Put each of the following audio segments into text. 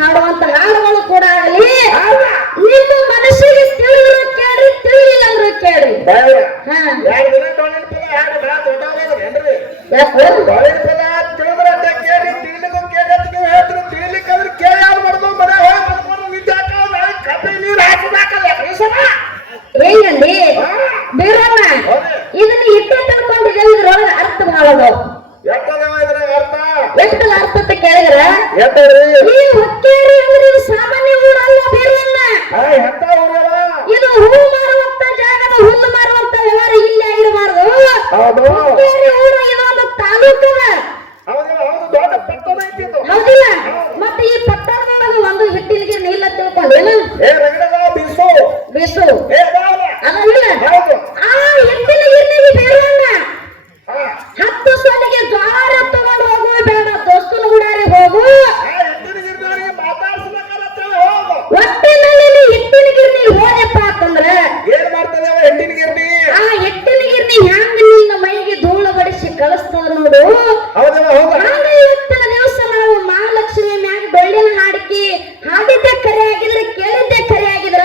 ಹಾಡುವಂತಹ ಕಳಿಸ್ತಾರ ನೋಡು. ದಿವಸ ನಾವು ಮಹಾಲಕ್ಷ್ಮಿ ಮ್ಯಾಗ ಡೊಳ್ಳಿನ ಹಾಡಿಕೆ. ಹಾಡಿದ್ದೆ ಕರೆ ಆಗಿದ್ರೆ ಕೇಳಿದ್ದೆ ಕರೆ ಆಗಿದ್ರ.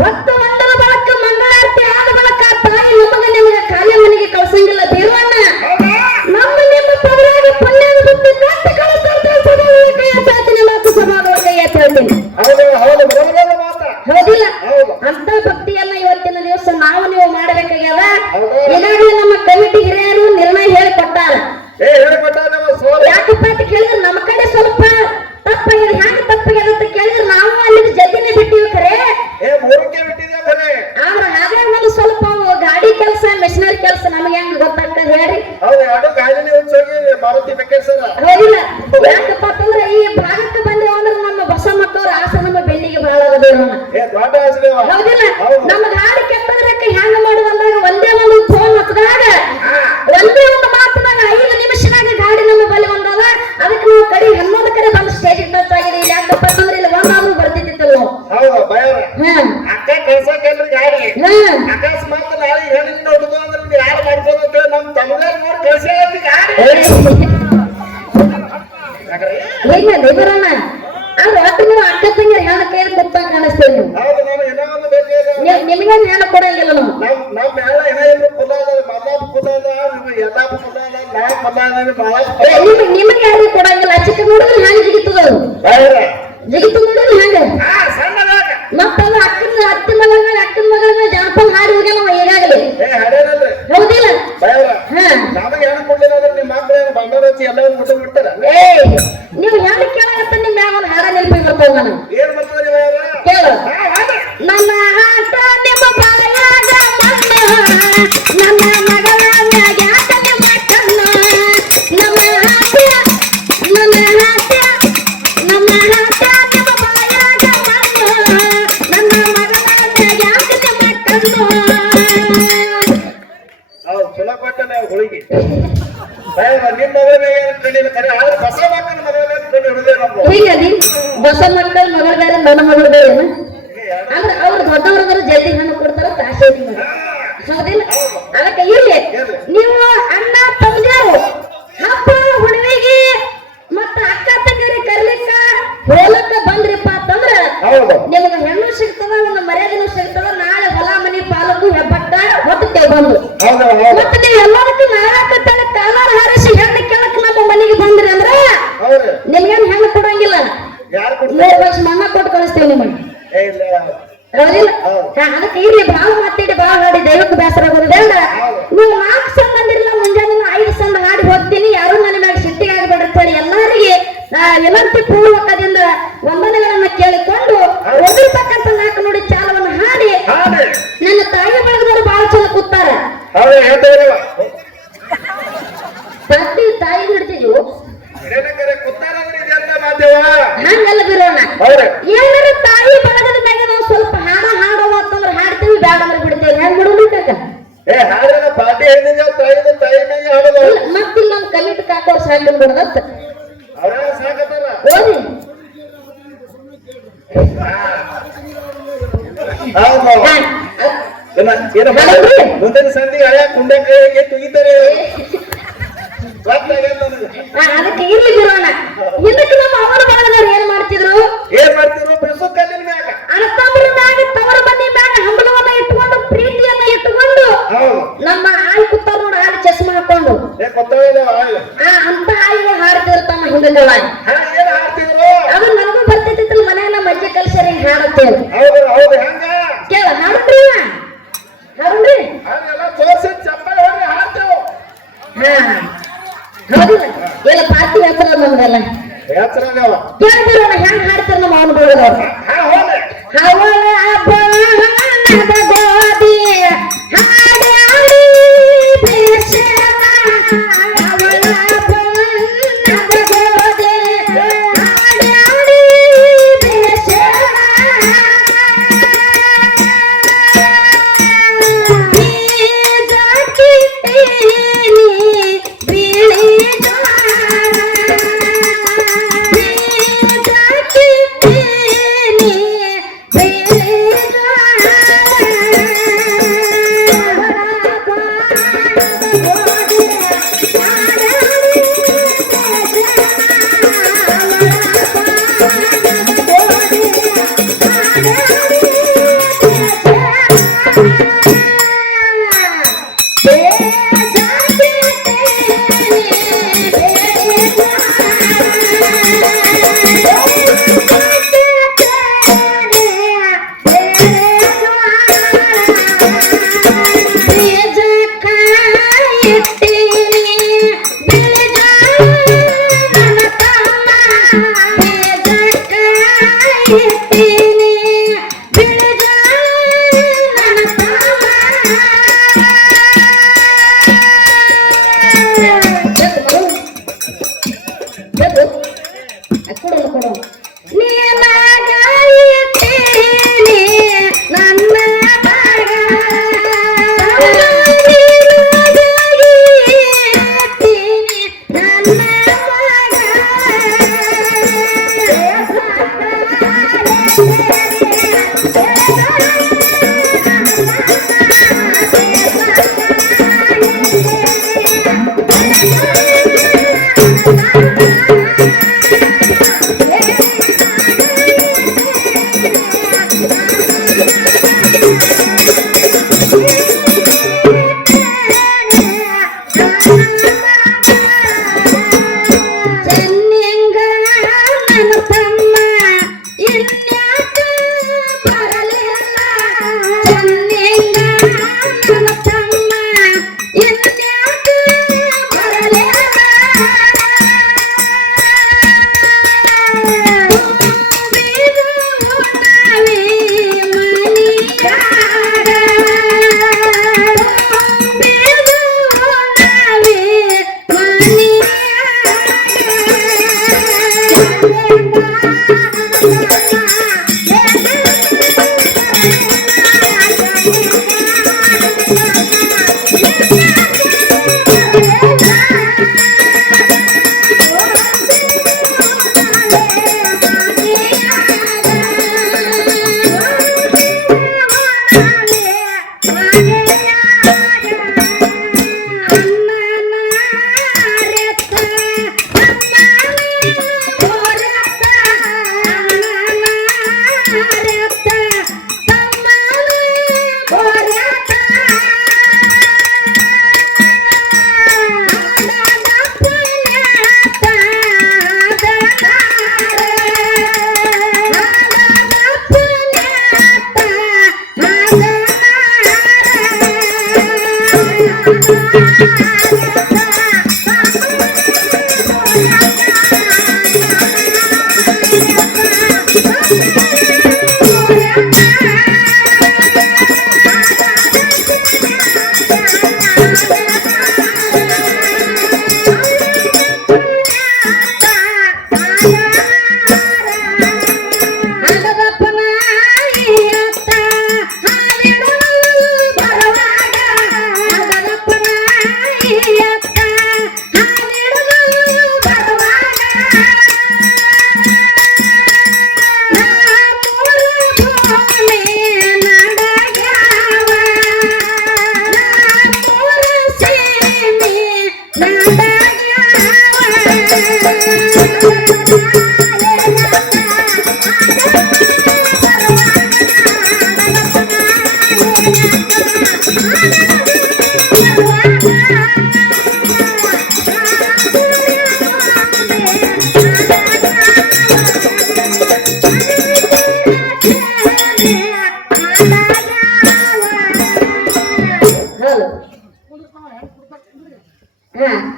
ಹೊತ್ತು ಒಂದರ ಬಳಕ ಮಂಗಳಾರತಿ ಆದ ಬಳಕ ತಾಯಿ ನಮಗ ನಿಮಗ ಖಾಲಿ ಮನೆಗೆ ಕಳ್ಸಂಗಿಲ್ಲ ದೇವಣ್ಣ ನಮ್ಮ ನಿಮ್ಮ ಪದರಾಗ ಪುಣ್ಯ ಬಿಟ್ಟಿದ್ದ ಸಮಾಜ ಹೇಳ್ತೇನೆ ಹೌದಿಲ್ಲ. ಅಂತ ಈಗಾಗಲೇ ನಮ್ಮ ಕಮಿಟಿ ಹಿರಿಯರು ನಿರ್ಣಯ ಹೇಳಿಕೊಟ್ಟಾರ. ಯಾಕಪ್ಪ ಅಂತ ಕೇಳಿದ್ರೆ? ನಮ್ಮ ಕಡೆ ಸ್ವಲ್ಪ ತಪ್ಪಾಗಿದೆ ಹ್ಯಾಂಗ ತಪ್ಪಾಗಿದೆ ಅಂತ ಕೇಳಿದ್ರೆ? ನಾವು ಅಲ್ಲಿ ಜಲ್ದಿನೇ ಬಿಟ್ಟಿವಿ ಖರೆ. ಆದ್ರೆ ಆದ್ರೆ ಒಂದು ಸ್ವಲ್ಪ ಗಾಡಿ ಕೆಲಸ ಮೆಷಿನರಿ ಕೆಲಸ ನಮಗೆ ಹೆಂಗ್ ಗೊತ್ತಾಗ್ತದೆ ಹೇಳ್ರಿ. ಹೌದಿಲ್ಲ. ಯಾಕಪ್ಪ ಅಂತಂದ್ರೆ ಈ ಭಾರತ ಬಂದ್ರೆ ಅಂದ್ರೆ ನಮ್ಮ ಮಕ್ಕಳು ಆಸೆ ನಮ್ಮ ಬೆನ್ನಿಗೆ ಬಹಳ ಹೌದಿಲ್ಲ. ನಮ್ಗೆ ತೀರಿ ಬಾಳ್ ಮಾತಿಟ್ಟು ಬಾಳ್ ಹಾಡಿ ದೈವಕ್ಕೆ ಬೇಸರ ಆಗೋದಿಲ್ಲ ನೀವು ನಾಲ್ಕು ಸಂಘ ಅಂದಿರಲ್ಲ ಮುಂಜಾನೆ ಐದು ಸಂದ ಹಾಡಿ ಹೋಗ್ತೀನಿ. ಯಾರು ನನ್ನ ಮೇಲೆ ಸಿಟ್ಟಿ ಆಗಬೇಡ್ರಿ ಎಲ್ಲರಿಗೆ ವಿನಂತಿ ಪೂರ್ವಕದಿಂದ ವಂದನೆಗಳನ್ನ ಕೇಳಿಕೊಂಡು ಒದಿರ್ತಕ್ಕಂಥ ನಾಲ್ಕು ನೋಡಿ ಚಾಲವನ್ನು ಹಾಡಿ. ನನ್ನ ತಾಯಿ ಬಳಗದವರು ಬಹಳ ಚಲ ಕೂತಾರ. ಪ್ರತಿ ತಾಯಿ ಹಿಡ್ತಿದ್ವು ಹಂಗಲ್ಲ ಬಿರೋಣ ಏನ್ ಸಾಯಂಕಾಲ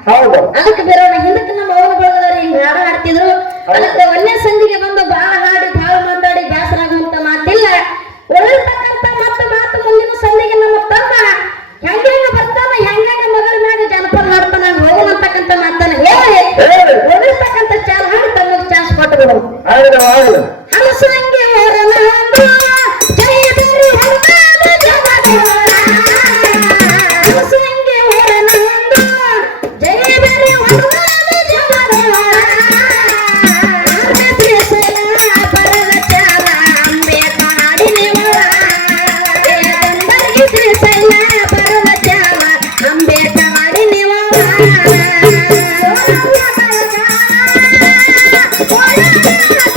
ಹೌದು. ಅದಕ್ಕೆ ಬೇರೆ ಹಿಂದಕ್ಕೆ ನಮ್ಮ ಅವನ ಬಳಗದವ್ರು ಹಿಂಗ್ ಹಾಡ ಹಾಡ್ತಿದ್ರು. ಅದಕ್ಕೆ ಒಂದೇ ಸಂಧಿಗೆ ಬಂದು ಬಾಳ ಹಾಡಿ ಬಾಳ ಮಾತಾಡಿ ಬೇಸರ ಮಾತಿಲ್ಲ. ಒಳ್ತಕ್ಕಂತ ಮತ್ತೆ ಮಾತು ಮುಂದಿನ ಸಂಧಿಗೆ ನಮ್ಮ ತಮ್ಮ. ಹೆಂಗ ಬರ್ತಾನ ಹೆಂಗ ಮಗಳ ಮ್ಯಾಗ ಜನಪದ ಹಾಡ್ತಾನ ಹೋಗಣ ಅಂತಕ್ಕಂತ ಮಾತನ್ನ ಹೇಳಿ. ಒಳ್ತಕ್ಕಂತ ಚಾಲ್ ಹಾಡಿ ತಮ್ಮ ಚಾನ್ಸ್ ಕೊಟ್ಟು ಬಿಡೋದು ಹಲಸಂಗೆ ಹೊರನ 我要